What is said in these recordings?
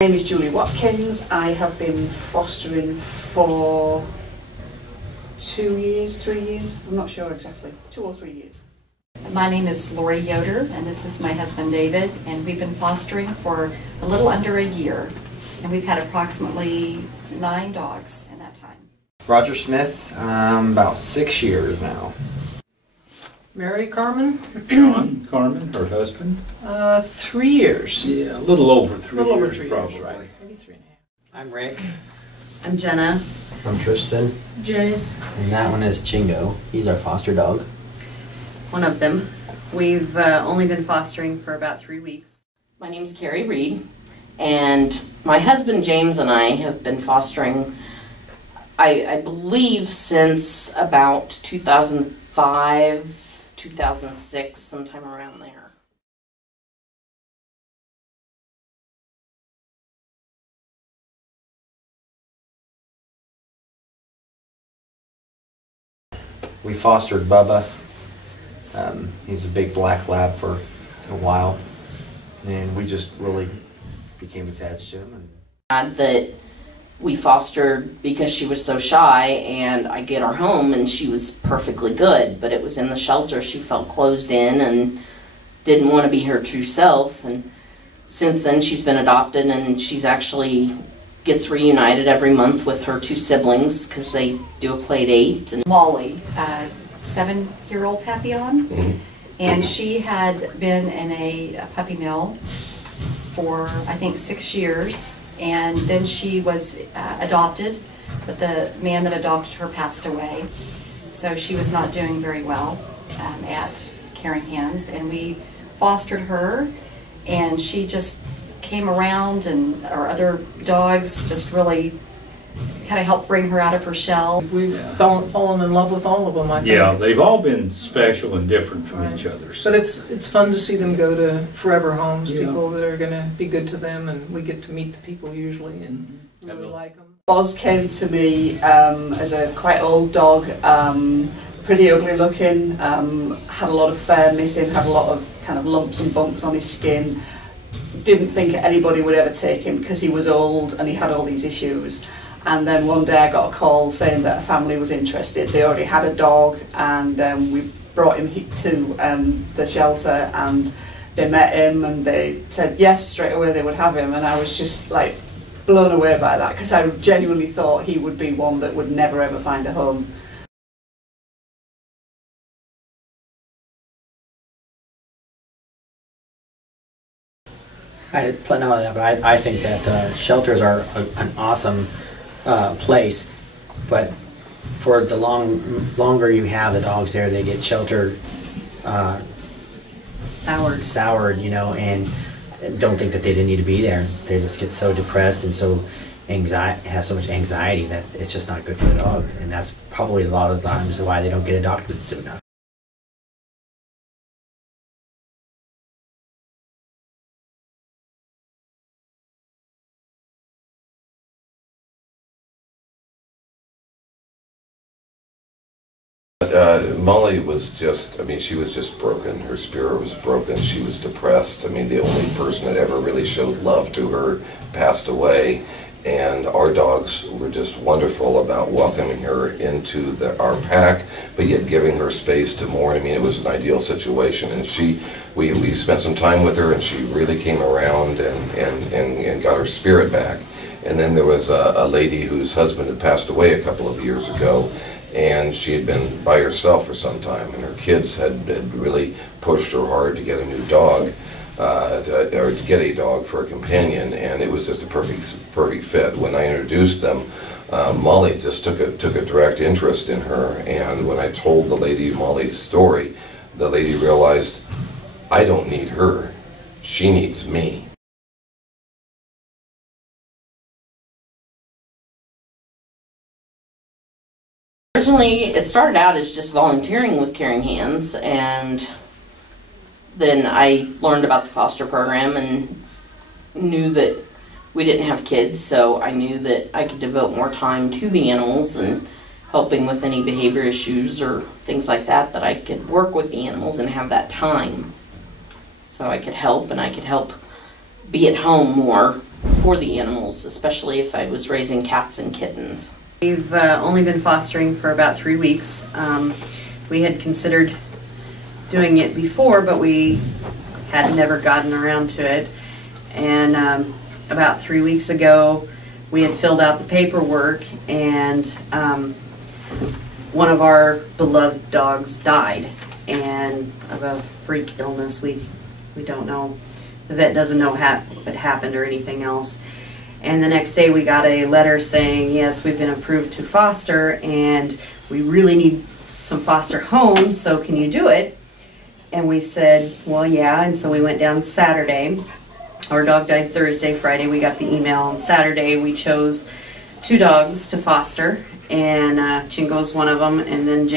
My name is Julie Watkins. I have been fostering for 2 years, 3 years, I'm not sure exactly, 2 or 3 years. My name is Lori Yoder, and this is my husband David, and we've been fostering for a little under a year, and we've had approximately 9 dogs in that time. Roger Smith, about 6 years now. Mary Carmen? John Carmen, her husband. 3 years. Yeah, a little over 3 A little over years, 3 probably. years, right? Maybe 3.5. I'm Rick. I'm Jenna. I'm Tristan. Jace. And that one is Chingo. He's our foster dog. One of them. We've only been fostering for about 3 weeks. My name's Carrie Reed, and my husband James and I have been fostering, I believe, since about 2005, 2006, sometime around there. We fostered Bubba. He's a big black lab for a while, and we just really became attached to him. That we fostered because she was so shy, and I get her home and she was perfectly good, but it was in the shelter she felt closed in and didn't want to be her true self. And since then she's been adopted, and she's actually gets reunited every month with her 2 siblings because they do a play date. And Molly, 7-year-old Papillon, and she had been in a puppy mill for I think 6 years, and then she was adopted, but the man that adopted her passed away, so she was not doing very well at Caring Hands, and we fostered her, and she just came around, and our other dogs just really kind of helped bring her out of her shell. We've fallen in love with all of them, I think. Yeah, they've all been special and different from each other. So. But it's fun to see them go to forever homes, Yeah. people that are going to be good to them, and we get to meet the people usually and really like them. Boz came to me as a quite old dog, pretty ugly looking, had a lot of fur missing, had a lot of kind of lumps and bumps on his skin. Didn't think anybody would ever take him because he was old and he had all these issues. And then one day I got a call saying that a family was interested. They already had a dog, and we brought him to the shelter, and they met him and they said yes, straight away they would have him. And I was just like blown away by that, because I genuinely thought he would be one that would never ever find a home. I think that shelters are an awesome place, but for the longer you have the dogs there, they get shelter soured, you know, and don't think that they didn't need to be there. They just get so depressed and so have so much anxiety that it's just not good for the dog, and that's probably a lot of times why they don't get adopted soon enough. Molly was just, I mean, she was just broken. Her spirit was broken. She was depressed. I mean, the only person that ever really showed love to her passed away, and our dogs were just wonderful about welcoming her into our pack, but yet giving her space to mourn. I mean, it was an ideal situation, and we spent some time with her, and she really came around and got her spirit back. And then there was a lady whose husband had passed away a couple of years ago, and she had been by herself for some time, and her kids had really pushed her hard to get a new dog, or to get a dog for a companion, and it was just a perfect fit. When I introduced them, Molly just took a direct interest in her, and when I told the lady Molly's story, the lady realized, I don't need her, she needs me. Originally, it started out as just volunteering with Caring Hands, and then I learned about the foster program and knew that we didn't have kids, so I knew that I could devote more time to the animals and helping with any behavior issues or things like that, that I could work with the animals and have that time. So I could help, and I could help be at home more for the animals, especially if I was raising cats and kittens. We've only been fostering for about 3 weeks. We had considered doing it before, but we had never gotten around to it. And about 3 weeks ago, we had filled out the paperwork, and one of our beloved dogs died, and of a freak illness. We don't know. The vet doesn't know if it happened or anything else. And the next day we got a letter saying, yes, we've been approved to foster, and we really need some foster homes, so can you do it? And we said, well, yeah. And so we went down Saturday. Our dog died Thursday. Friday we got the email. On Saturday we chose 2 dogs to foster, and Chingo's one of them, and then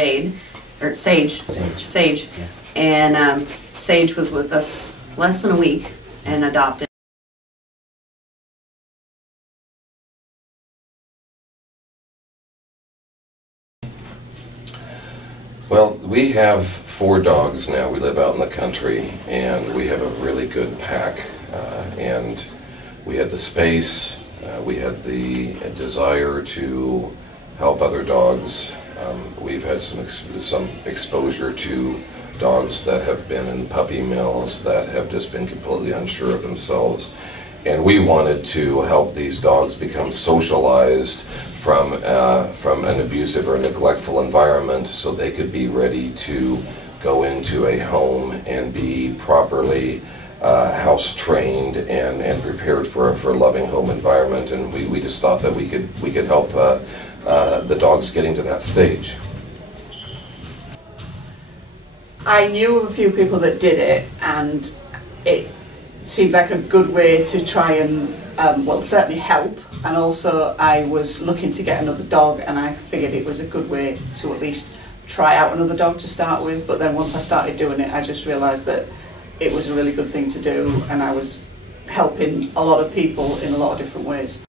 Sage. Yeah. And Sage was with us less than a week and adopted. Well, we have 4 dogs now. We live out in the country, and we have a really good pack. And we had the space, we had the desire to help other dogs. We've had some exposure to dogs that have been in puppy mills that have just been completely unsure of themselves. And we wanted to help these dogs become socialized from an abusive or neglectful environment so they could be ready to go into a home and be properly house trained and prepared for a loving home environment. And we just thought that we could help the dogs getting to that stage. I knew of a few people that did it, and it seemed like a good way to try and, well, certainly help. And also I was looking to get another dog, and I figured it was a good way to at least try out another dog to start with. But then once I started doing it, I just realised that it was a really good thing to do, and I was helping a lot of people in a lot of different ways.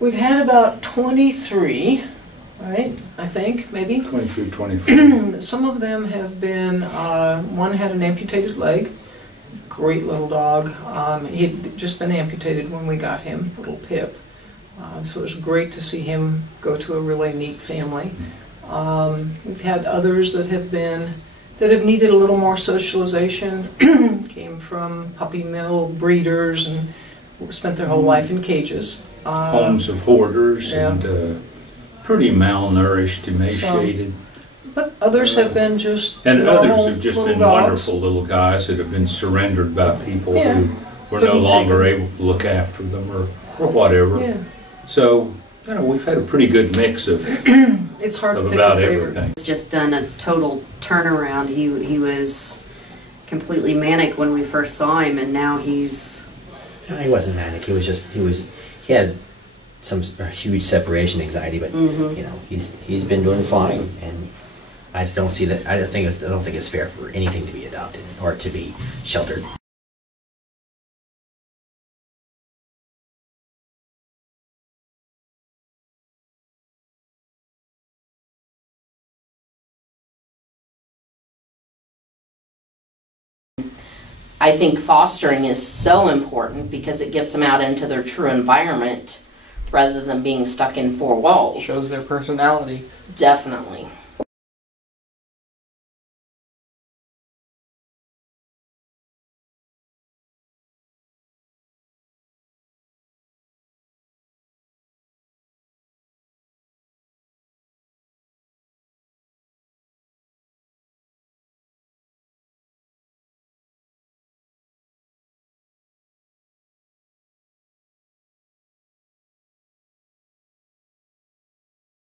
We've had about 23, right? I think, maybe. 23, 24. Some of them have been, one had an amputated leg, great little dog. He had just been amputated when we got him, little Pip. So it was great to see him go to a really neat family. We've had others that have needed a little more socialization, came from puppy mill breeders and spent their whole life in cages. Homes of hoarders, yeah. and pretty malnourished, emaciated. But others have been just And normal others have just little been dogs. wonderful little guys that have been surrendered by people Yeah. who were no Couldn't longer take able to look after them or whatever. Yeah, So, we've had a pretty good mix of it's hard to pick a about favorite. everything. He's just done a total turnaround. He was completely manic when we first saw him, and now he's... No, he wasn't manic. He had some huge separation anxiety, but you know, he's been doing fine, and I just don't see that. I don't think it's fair for anything to be adopted or to be sheltered. I think fostering is so important because it gets them out into their true environment rather than being stuck in 4 walls. Shows their personality. Definitely.